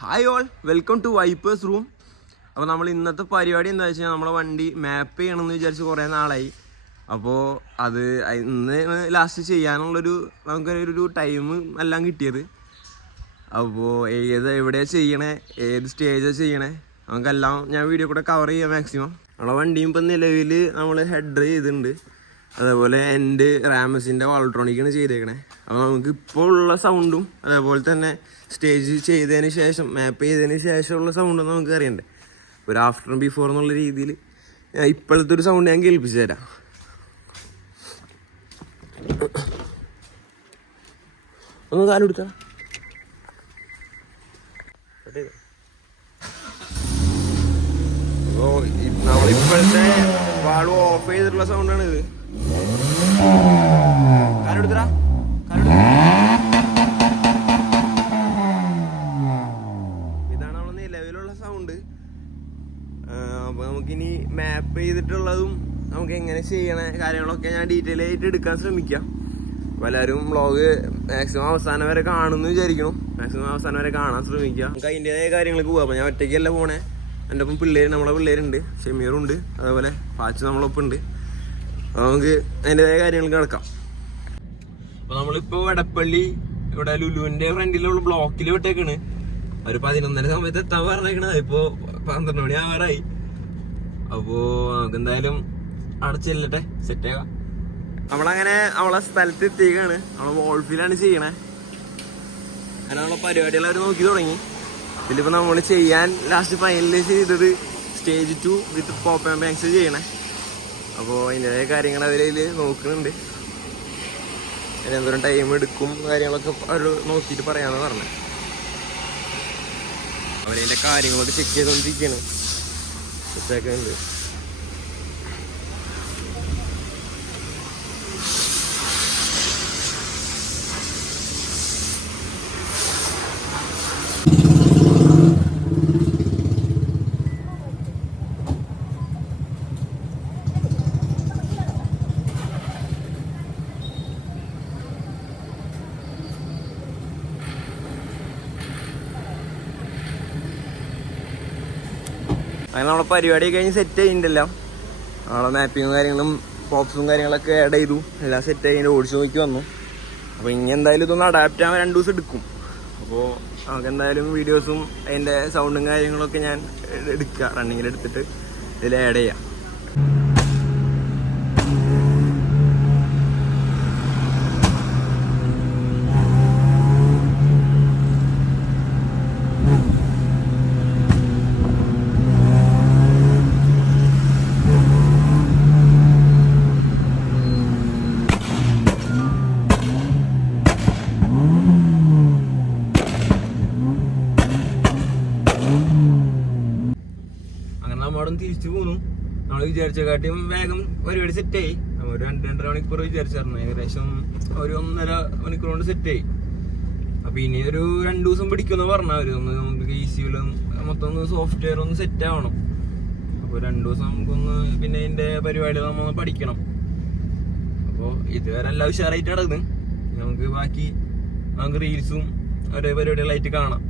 Hi all, welcome to Vipers room. അപ്പോൾ നമ്മൾ ഇന്നത്തെ പരിപാടി എന്താ വെച്ചാൽ നമ്മളെ വണ്ടി മാപ്പ് ചെയ്യണമെന്ന് വിചാരിച്ച് കുറേ നാളായി. അപ്പോൾ അത് ഇന്ന് ലാസ്റ്റ് ചെയ്യാനുള്ളൊരു നമുക്കൊരു ടൈം എല്ലാം കിട്ടിയത്. അപ്പോൾ എവിടെയാണ് ചെയ്യണേ, ഏത് സ്റ്റേജാണ് ചെയ്യണേ, നമുക്കെല്ലാം ഞാൻ വീഡിയോ കൂടെ കവർ ചെയ്യാം മാക്സിമം. നമ്മളെ വണ്ടിയും ഇപ്പം നിലവിൽ നമ്മൾ ഹെഡർ ചെയ്തിട്ടുണ്ട്. അതേപോലെ എൻ്റെ റാമസിൻ്റെ വാൾട്രോണിക്കാണ് ചെയ്തേക്കണേ. അപ്പോൾ നമുക്ക് ഇപ്പോൾ ഉള്ള സൗണ്ടും അതേപോലെ തന്നെ സ്റ്റേജ് ചെയ്തതിന് ശേഷം മാപ്പ് ചെയ്തതിന് ശേഷമുള്ള സൗണ്ടും നമുക്ക് അറിയണ്ടേ. ഒരു ആഫ്റ്റർ ബിഫോർ എന്നുള്ള രീതിയിൽ ഇപ്പോഴത്തെ ഒരു സൗണ്ട് ഞാൻ കേൾപ്പിച്ചു തരാം. ഒന്ന് കാലെടുത്ത അപ്പോൾ നമ്മളിപ്പോഴത്തെ വാൾവ് ഓഫ് ചെയ്തിട്ടുള്ള സൗണ്ടാണ് ഇത്. കാലെടുത്തടാ, ഇതാണ് നമ്മൾ നിലവിലുള്ള സൗണ്ട്. അപ്പോൾ നമുക്കിനി മാപ്പ് ചെയ്തിട്ടുള്ളതും നമുക്ക് എങ്ങനെ ചെയ്യണ കാര്യങ്ങളൊക്കെ ഞാൻ ഡീറ്റെയിൽ ആയിട്ട് എടുക്കാൻ ശ്രമിക്കാം. അപ്പോൾ എല്ലാവരും വ്ളോഗ് മാക്സിമം അവസാനം വരെ കാണുമെന്ന് വിചാരിക്കണം. മാക്സിമം അവസാനം വരെ കാണാൻ ശ്രമിക്കുക. നമുക്ക് അതിൻ്റെതായ കാര്യങ്ങൾക്ക് പോകാം. അപ്പോൾ ഞാൻ ഒറ്റയ്ക്കല്ല പോണേ, എൻ്റെ ഒപ്പം നമ്മളെ പിള്ളേരുണ്ട്, ഷെമീറുണ്ട്, അതേപോലെ പാച്ചു നമ്മളൊപ്പം ഉണ്ട്. അപ്പോൾ നമുക്ക് അതിൻ്റെതായ കാര്യങ്ങൾക്ക് നടക്കാം. അപ്പോൾ നമ്മളിപ്പോൾ വടപ്പള്ളി ഇവിടെ ലുലുവിൻ്റെ ഫ്രണ്ടിലുള്ള ബ്ലോക്കിൽ വിട്ടേക്കാണ്. ഒരു 11:30 സമയത്ത് എത്താൻ പറഞ്ഞേക്കണത്. ഇപ്പോൾ 12 മണി ആവാറായി. അപ്പോൾ നമുക്ക് എന്തായാലും അവിടെ ചെല്ലട്ടെ, സെറ്റാക്കാം. നമ്മളങ്ങനെ അവളെ സ്ഥലത്ത് എത്തിയേക്കാണ്. നമ്മൾ വോൾഫിലാണ് ചെയ്യണേ. അങ്ങനെ നമ്മളെ പരിപാടികൾ അവർ നോക്കി തുടങ്ങി. ഇതിലിപ്പോൾ നമ്മൾ ചെയ്യാൻ ലാസ്റ്റ് ഫൈനലൈസ് ചെയ്തത് stage 2 with pop and banks ചെയ്യണേ. അപ്പോൾ അതിൻ്റെതായ കാര്യങ്ങൾ അവരതിൽ നോക്കുന്നുണ്ട്. അതിനെന്തോരം ടൈം എടുക്കും കാര്യങ്ങളൊക്കെ അവർ നോക്കിയിട്ട് പറയാമെന്ന് പറഞ്ഞത്. അവരതിൻ്റെ കാര്യങ്ങളൊക്കെ ചെക്ക് ചെയ്തുകൊണ്ടിരിക്കുകയാണ്. സെറ്റാക്കുന്നുണ്ട്. അങ്ങനെ നമ്മളെ പരിപാടി കഴിഞ്ഞ് സെറ്റ് ചെയ്യുന്നുണ്ടല്ലോ. നമ്മളെ മാപ്പിങ്ങും കാര്യങ്ങളും പോപ്സും കാര്യങ്ങളൊക്കെ ആഡ് ചെയ്തു, എല്ലാം സെറ്റ് ചെയ്യുന്നുണ്ട്. ഓടിച്ച് നോക്കി വന്നു. അപ്പോൾ ഇനി എന്തായാലും ഇതൊന്ന് അഡാപ്റ്റ് ആവാൻ 2 ദിവസം എടുക്കും. അപ്പോൾ നമുക്ക് എന്തായാലും വീഡിയോസും അതിൻ്റെ സൗണ്ടും കാര്യങ്ങളൊക്കെ ഞാൻ എടുക്കുക, റണ്ണിങ്ങിൽ എടുത്തിട്ട് ഇതിൽ ആഡ് ചെയ്യാം. തിരിച്ചു പോന്നു. നമ്മൾ വിചാരിച്ചക്കാട്ടിയും വേഗം പരിപാടി സെറ്റായി. നമ്മൾ ഒരു 2-2.5 മണിക്കൂർ വിചാരിച്ചായിരുന്നു. ഏകദേശം ഒരു 1.5 മണിക്കൂർ കൊണ്ട് സെറ്റായി. അപ്പോൾ ഇനി ഒരു 2 ദിവസം പിടിക്കുമെന്ന് പറഞ്ഞവർ. നമുക്ക് ECUലും മൊത്തം ഒന്ന് സോഫ്റ്റ്വെയർ ഒന്ന് സെറ്റ് ആവണം. അപ്പോൾ 2 ദിവസം നമുക്കൊന്ന് പിന്നെ ഇതിൻ്റെ പരിപാടികൾ നമ്മൾ പഠിക്കണം. അപ്പോൾ ഇതുവരെ എല്ലാം ഉഷാറായിട്ട് നടക്കുന്നു. നമുക്ക് ബാക്കി റീൽസും ഓരോ പരിപാടികളായിട്ട് കാണാം.